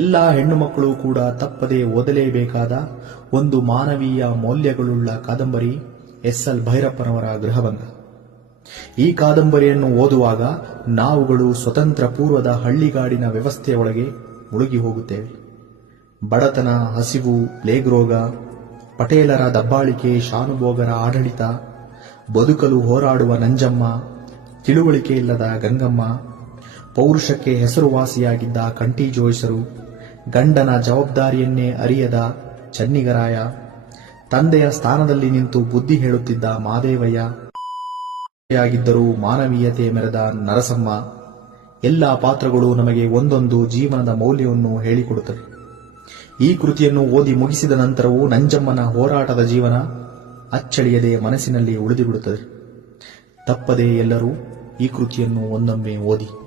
ಎಲ್ಲ ಹೆಣ್ಣು ಮಕ್ಕಳು ಕೂಡ ತಪ್ಪದೆ ಓದಲೇಬೇಕಾದ ಒಂದು ಮಾನವೀಯ ಮೌಲ್ಯಗಳುಳ್ಳ ಕಾದಂಬರಿ ಎಸ್.ಎಲ್. ಭೈರಪ್ಪನವರ ಗೃಹಭಂಗ. ಈ ಕಾದಂಬರಿಯನ್ನು ಓದುವಾಗ ನಾವುಗಳು ಸ್ವತಂತ್ರ ಪೂರ್ವದ ಹಳ್ಳಿಗಾಡಿನ ವ್ಯವಸ್ಥೆಯೊಳಗೆ ಮುಳುಗಿ ಹೋಗುತ್ತೇವೆ. ಬಡತನ, ಹಸಿವು, ಪ್ಲೇಗ್ ರೋಗ, ಪಟೇಲರ ದಬ್ಬಾಳಿಕೆ, ಶಾನುಭೋಗರ ಆಡಳಿತ, ಬದುಕಲು ಹೋರಾಡುವ ನಂಜಮ್ಮ, ತಿಳುವಳಿಕೆಯಿಲ್ಲದ ಗಂಗಮ್ಮ, ಪೌರುಷಕ್ಕೆ ಹೆಸರುವಾಸಿಯಾಗಿದ್ದ ಕಂಠಿ ಜೋಯಿಸರು, ಗಂಡನ ಜವಾಬ್ದಾರಿಯನ್ನೇ ಅರಿಯದ ಚನ್ನಿಗರಾಯ, ತಂದೆಯ ಸ್ಥಾನದಲ್ಲಿ ನಿಂತು ಬುದ್ಧಿ ಹೇಳುತ್ತಿದ್ದ ಮಾದೇವಯ್ಯ, ಯಾಗಿದ್ದರೂ ಮಾನವೀಯತೆ ಮೆರೆದ ನರಸಮ್ಮ. ಎಲ್ಲ ಪಾತ್ರಗಳು ನಮಗೆ ಒಂದೊಂದು ಜೀವನದ ಮೌಲ್ಯವನ್ನು ಹೇಳಿಕೊಡುತ್ತವೆ. ಈ ಕೃತಿಯನ್ನು ಓದಿ ಮುಗಿಸಿದ ನಂತರವೂ ನಂಜಮ್ಮನ ಹೋರಾಟದ ಜೀವನ ಅಚ್ಚಳಿಯದೆ ಮನಸ್ಸಿನಲ್ಲಿ ಉಳಿದುಬಿಡುತ್ತದೆ. ತಪ್ಪದೇ ಎಲ್ಲರೂ ಈ ಕೃತಿಯನ್ನು ಒಂದೊಮ್ಮೆ ಓದಿ.